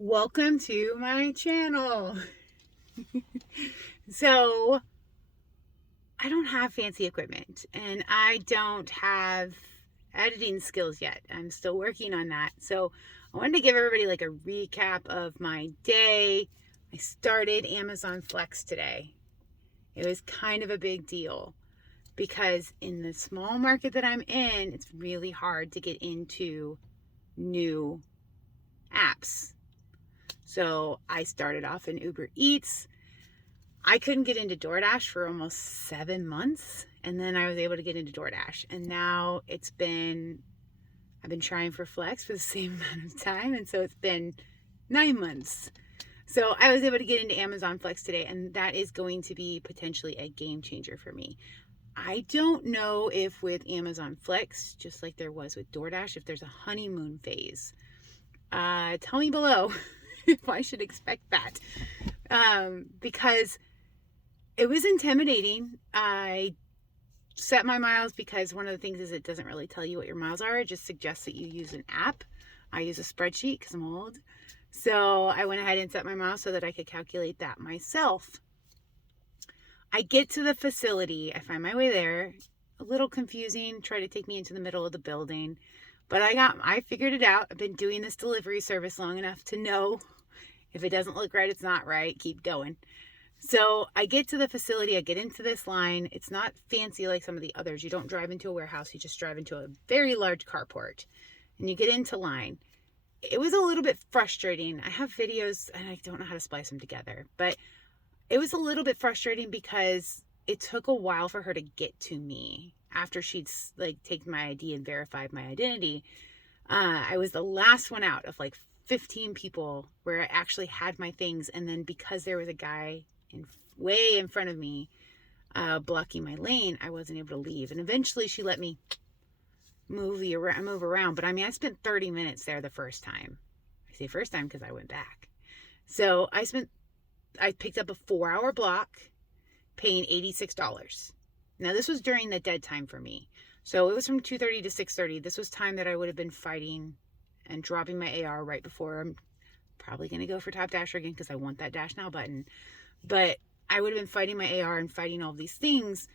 Welcome to my channel. So, I don't have fancy equipment and I don't have editing skills yet. I'm still working on that. So, I wanted to give everybody like a recap of my day. I started Amazon Flex today. It was kind of a big deal because in the small market that I'm in, it's really hard to get into new apps. So, I started off in Uber Eats. I couldn't get into DoorDash for almost 7 months. And then I was able to get into DoorDash. And now I've been trying for Flex for the same amount of time. And so it's been 9 months. So I was able to get into Amazon Flex today. And that is going to be potentially a game changer for me. I don't know if with Amazon Flex, just like there was with DoorDash, if there's a honeymoon phase. Tell me below if I should expect that. Because it was intimidating. I set my miles because one of the things is it doesn't really tell you what your miles are. It just suggests that you use an app. I use a spreadsheet because I'm old. So I went ahead and set my miles so that I could calculate that myself. I get to the facility. I find my way there. A little confusing. Try to take me into the middle of the building. But I figured it out. I've been doing this delivery service long enough to know if it doesn't look right, it's not right. Keep going. So I get to the facility, I get into this line. It's not fancy like some of the others. You don't drive into a warehouse, you just drive into a very large carport and you get into line. It was a little bit frustrating. I have videos and I don't know how to splice them together, but it was a little bit frustrating because it took a while for her to get to me after she'd like taken my ID and verified my identity. I was the last one out of like 15 people where I actually had my things. And then because there was a guy way in front of me blocking my lane, I wasn't able to leave. And eventually she let me move around. But I mean, I spent 30 minutes there the first time. I say first time because I went back. So I picked up a 4-hour block paying $86. Now this was during the dead time for me. So it was from 2:30 to 6:30. This was time that I would have been fighting and dropping my AR right before I'm probably going to go for Top Dasher again because I want that Dash Now button. But I would have been fighting my AR and fighting all these things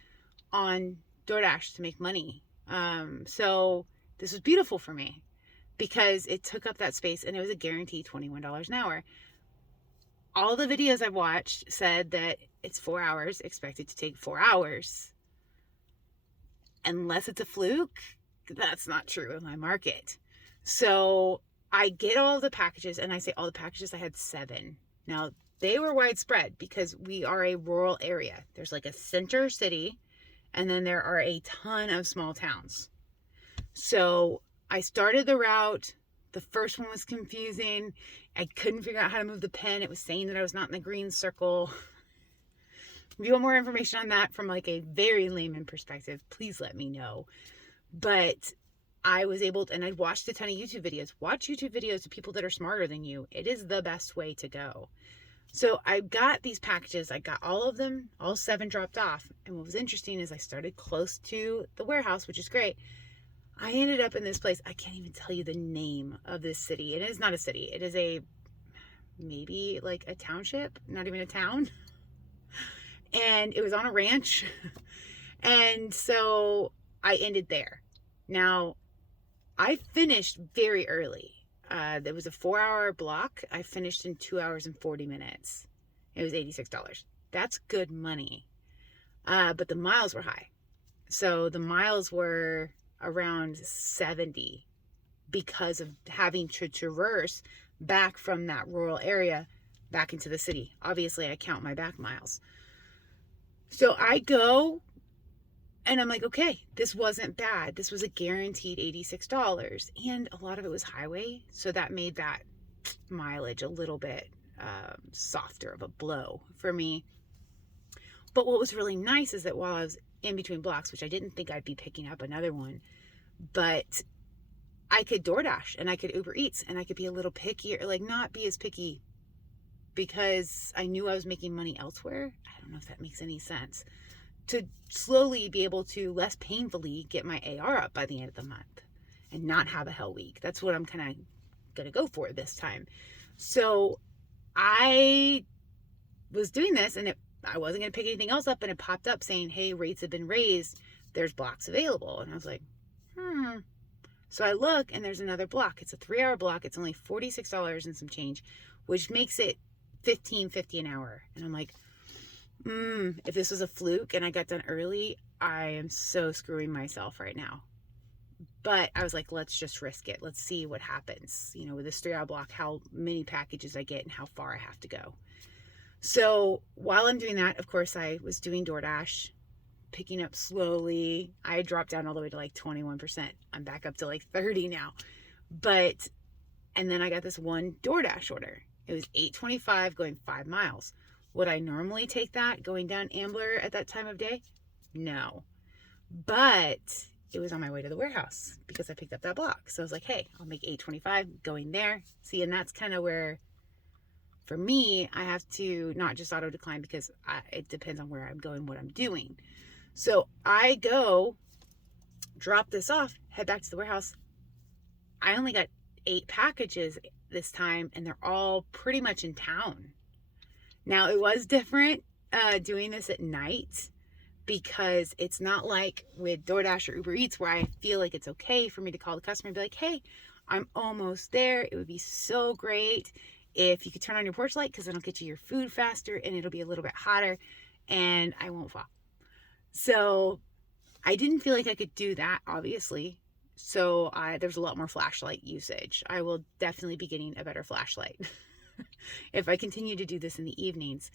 on DoorDash to make money. So this was beautiful for me because it took up that space and it was a guaranteed $21 an hour. All the videos I've watched said that it's 4 hours, expected to take 4 hours. Unless it's a fluke, that's not true in my market. So I get all the packages, and I say all the packages, I had 7. Now, they were widespread because we are a rural area. There's like a center city, and then there are a ton of small towns. So I started the route. The first one was confusing. I couldn't figure out how to move the pen. It was saying that I was not in the green circle. If you want more information on that from like a very layman perspective, please let me know. But I was able to, and I'd watched a ton of YouTube videos. Watch YouTube videos of people that are smarter than you. It is the best way to go. So I got these packages. I got all of them, all 7 dropped off. And what was interesting is I started close to the warehouse, which is great. I ended up in this place. I can't even tell you the name of this city. It is not a city. It is maybe like a township, not even a town. And it was on a ranch. And so I ended there. Now, I finished very early. There was a 4-hour block. I finished in 2 hours and 40 minutes. It was $86. That's good money. But the miles were high. So the miles were around 70 because of having to traverse back from that rural area back into the city. Obviously, I count my back miles. So I go and I'm like, okay, this wasn't bad. This was a guaranteed $86. And a lot of it was highway. So that made that mileage a little bit softer of a blow for me. But what was really nice is that while I was in between blocks, which I didn't think I'd be picking up another one, but I could DoorDash and I could Uber Eats and I could be a little pickier, like not be as picky because I knew I was making money elsewhere. I don't know if that makes any sense. To slowly be able to less painfully get my AR up by the end of the month and not have a hell week. That's what I'm kind of going to go for this time. So I was doing this, and I wasn't going to pick anything else up, and it popped up saying, hey, rates have been raised. There's blocks available. And I was like, So I look, and there's another block. It's a 3-hour block. It's only $46 and some change, which makes it $15.50 an hour. And I'm like, if this was a fluke and I got done early, I am so screwing myself right now. But I was like, let's just risk it. Let's see what happens, with this 3-hour block, how many packages I get and how far I have to go. So while I'm doing that, of course, I was doing DoorDash, picking up slowly. I dropped down all the way to like 21%. I'm back up to like 30 now. And then I got this one DoorDash order. It was $8.25 going 5 miles. Would I normally take that going down Ambler at that time of day? No. But it was on my way to the warehouse because I picked up that block. So I was like, hey, I'll make $8.25 going there. See, and that's kind of where, for me, I have to not just auto decline because it depends on where I'm going, what I'm doing. So I go, drop this off, head back to the warehouse. I only got 8 packages this time, and they're all pretty much in town. Now, it was different doing this at night because it's not like with DoorDash or Uber Eats where I feel like it's okay for me to call the customer and be like, hey, I'm almost there. It would be so great if you could turn on your porch light because then I'll get you your food faster and it'll be a little bit hotter and I won't fall. So I didn't feel like I could do that, obviously. So there's a lot more flashlight usage. I will definitely be getting a better flashlight if I continue to do this in the evenings.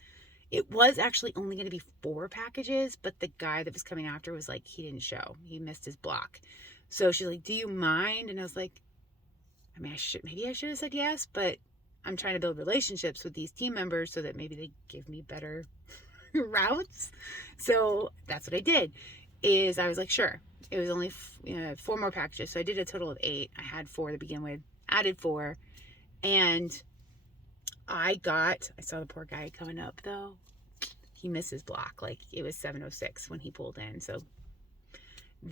It was actually only going to be 4 packages, but the guy that was coming after was like, he didn't show. He missed his block. So she's like, do you mind? And I was like, maybe I should have said yes, but I'm trying to build relationships with these team members so that maybe they give me better routes. So that's what I did, is I was like, sure. It was only 4 more packages. So I did a total of 8. I had 4 to begin with, added 4. And I saw the poor guy coming up though. He missed his block. Like it was 7:06 when he pulled in. So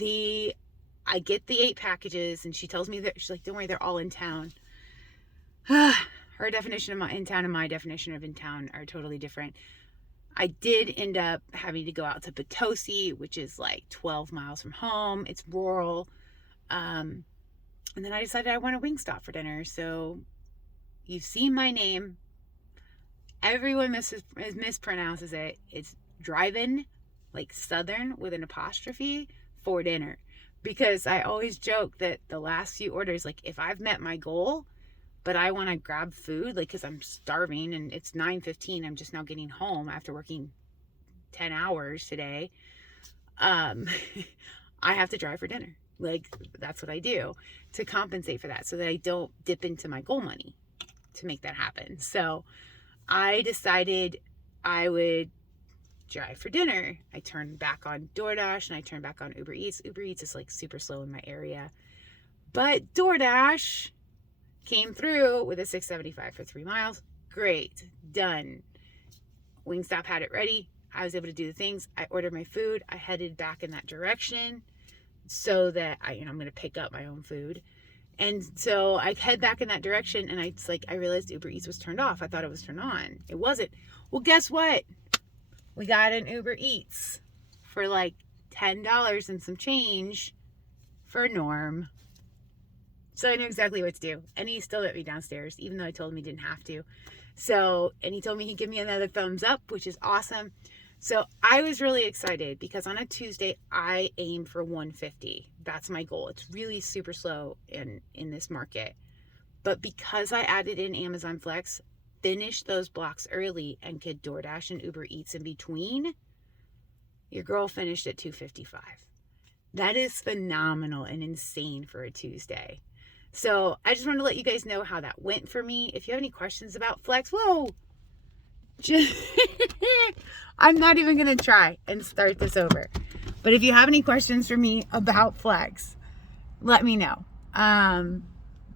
I get the 8 packages and she tells me that she's like, don't worry, they're all in town. Her definition of in town and my definition of in town are totally different. I did end up having to go out to Potosi, which is like 12 miles from home. It's rural. And then I decided I want a Wingstop for dinner. So you've seen my name. Everyone mispronounces it. It's Drive-In, like Southern with an apostrophe, for dinner. Because I always joke that the last few orders, like if I've met my goal, but I want to grab food, like because I'm starving and it's 9:15, I'm just now getting home after working 10 hours today. I have to drive for dinner. Like that's what I do to compensate for that so that I don't dip into my goal money to make that happen. So I decided I would drive for dinner. I turned back on DoorDash and I turned back on Uber Eats. Uber Eats is like super slow in my area, but DoorDash came through with a $6.75 for 3 miles. Great, done. Wingstop had it ready. I was able to do the things. I ordered my food. I headed back in that direction so that I'm going to pick up my own food. And so I head back in that direction and I realized Uber Eats was turned off. I thought it was turned on. It wasn't. Well, guess what? We got an Uber Eats for like $10 and some change for Norm. So I knew exactly what to do. And he still let me downstairs, even though I told him he didn't have to. So, and he told me he'd give me another thumbs up, which is awesome. So I was really excited because on a Tuesday, I aim for 150. That's my goal. It's really super slow in this market. But because I added in Amazon Flex, finished those blocks early and could DoorDash and Uber Eats in between, your girl finished at 255. That is phenomenal and insane for a Tuesday. So I just wanted to let you guys know how that went for me. If you have any questions about Flex, I'm not even going to try and start this over. But if you have any questions for me about Flex, let me know.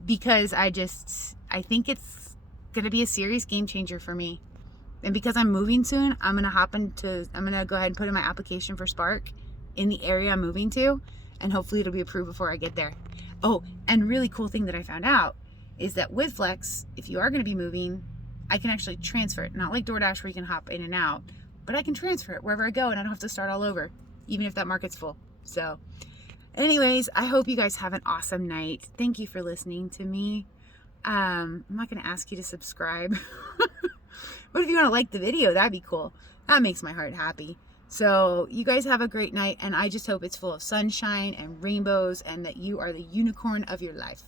Because I think it's going to be a serious game changer for me. And because I'm moving soon, I'm going to go ahead and put in my application for Spark in the area I'm moving to. And hopefully it'll be approved before I get there. Oh, and really cool thing that I found out is that with Flex, if you are going to be moving, I can actually transfer it. Not like DoorDash where you can hop in and out, but I can transfer it wherever I go and I don't have to start all over, even if that market's full. So anyways, I hope you guys have an awesome night. Thank you for listening to me. I'm not going to ask you to subscribe. What if you want to like the video? That'd be cool. That makes my heart happy. So you guys have a great night, and I just hope it's full of sunshine and rainbows and that you are the unicorn of your life.